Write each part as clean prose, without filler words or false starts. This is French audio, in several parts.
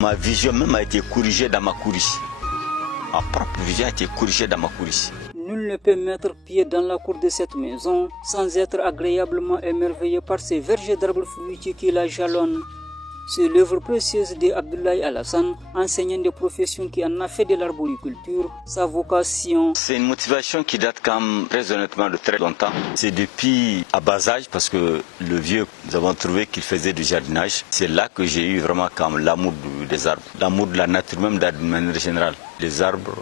Ma vision même a été corrigée dans ma cour ici. Ma propre vision a été corrigée dans ma cour ici. Nul ne peut mettre pied dans la cour de cette maison sans être agréablement émerveillé par ces vergers d'arbres fruitiers qui la jalonnent. C'est l'œuvre précieuse d'Abdoulaye Alassane, enseignant de profession qui en a fait de l'arboriculture sa vocation. C'est une motivation qui date quand même très honnêtement de très longtemps. C'est depuis à bas âge parce que le vieux, nous avons trouvé qu'il faisait du jardinage. C'est là que j'ai eu vraiment comme l'amour des arbres, l'amour de la nature même d'une manière générale. Les arbres,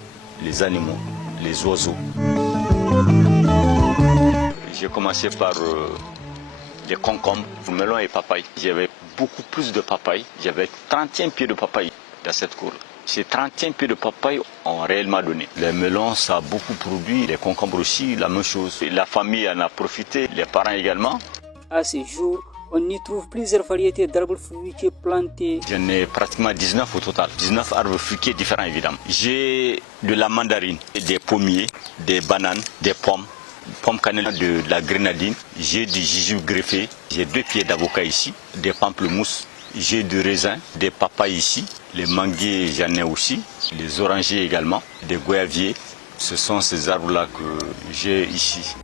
les animaux, les oiseaux. J'ai commencé par les concombres, melons et papayes. J'avais beaucoup plus de papayes. J'avais 31 pieds de papayes dans cette cour. Ces 31 pieds de papayes ont réellement donné. Les melons, ça a beaucoup produit. Les concombres aussi, la même chose. Et la famille en a profité, les parents également. À ce jour, on y trouve plusieurs variétés d'arbres fruitiers plantés. J'en ai pratiquement 19 au total. 19 arbres fruitiers différents évidemment. J'ai de la mandarine, des pommiers, des bananes, des pommes cannelle, de la grenadine, j'ai du jujube greffé, j'ai 2 pieds d'avocat ici, des pamplemousses, j'ai du raisin, des papayes ici, les manguiers j'en ai aussi, les orangers également, des goyaviers. Ce sont ces arbres-là que j'ai ici.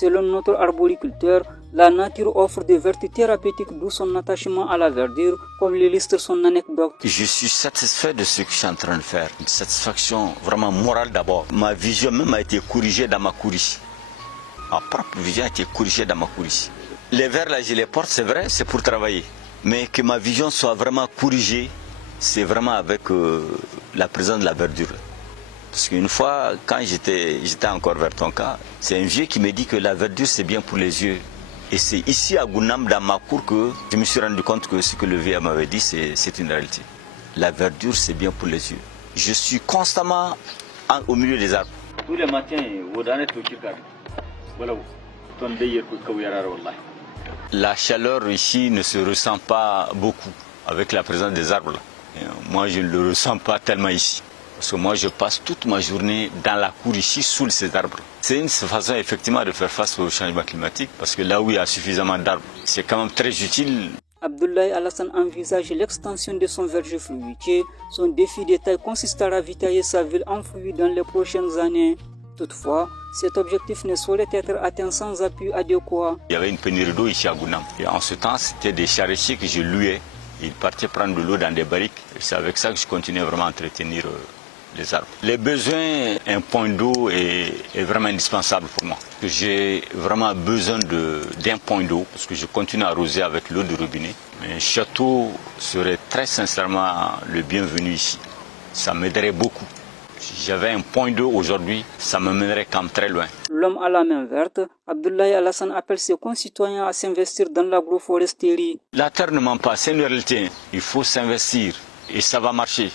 Selon notre arboriculteur, la nature offre des vertus thérapeutiques d'où son attachement à la verdure, comme l'illustre son anecdote. Je suis satisfait de ce que je suis en train de faire, une satisfaction vraiment morale d'abord. Ma vision même a été corrigée dans ma cour ici. Ma propre vision a été corrigée dans ma cour ici. Les verres là, je les porte, c'est vrai, c'est pour travailler. Mais que ma vision soit vraiment corrigée, c'est vraiment avec la présence de la verdure. Parce qu'une fois, quand j'étais encore vers ton cas, c'est un vieux qui me dit que la verdure c'est bien pour les yeux. Et c'est ici à Gounam, dans ma cour, que je me suis rendu compte que ce que le vieux m'avait dit, c'est une réalité. La verdure c'est bien pour les yeux. Je suis constamment au milieu des arbres. Tous les matins, la chaleur ici ne se ressent pas beaucoup avec la présence des arbres. Moi, je ne le ressens pas tellement ici. Parce que moi, je passe toute ma journée dans la cour ici, sous ces arbres. C'est une façon effectivement de faire face au changement climatique. Parce que là où il y a suffisamment d'arbres, c'est quand même très utile. Abdoulaye Alassane envisage l'extension de son verger fruitier. Son défi de taille consiste à ravitailler sa ville en fruits dans les prochaines années. Toutefois, cet objectif ne saurait être atteint sans appui adéquat. Il y avait une pénurie d'eau ici à Gounam. Et en ce temps, c'était des charretiers que je louais. Ils partaient prendre de l'eau dans des barriques. Et c'est avec ça que je continuais vraiment à entretenir les arbres. Les besoins, un point d'eau est vraiment indispensable pour moi. J'ai vraiment besoin d'un point d'eau parce que je continue à arroser avec l'eau du robinet. Mais un château serait très sincèrement le bienvenu ici. Ça m'aiderait beaucoup. Si j'avais un point d'eau aujourd'hui, ça me mènerait quand même très loin. L'homme à la main verte, Abdoulaye Alassane appelle ses concitoyens à s'investir dans l'agroforesterie. La terre ne ment pas, c'est une réalité. Il faut s'investir et ça va marcher.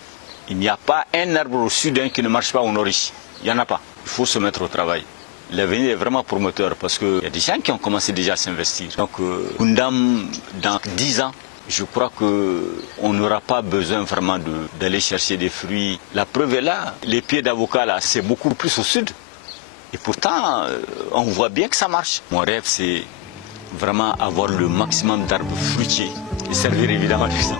Il n'y a pas un arbre au sud qui ne marche pas au nord ici. Il n'y en a pas. Il faut se mettre au travail. L'avenir est vraiment prometteur parce qu'il y a des gens qui ont commencé déjà à s'investir. Donc, Goundam, dans 10 ans, je crois qu'on n'aura pas besoin vraiment d'aller chercher des fruits. La preuve est là. Les pieds d'avocat, là, c'est beaucoup plus au sud. Et pourtant, on voit bien que ça marche. Mon rêve, c'est vraiment avoir le maximum d'arbres fruitiers et servir évidemment de ça.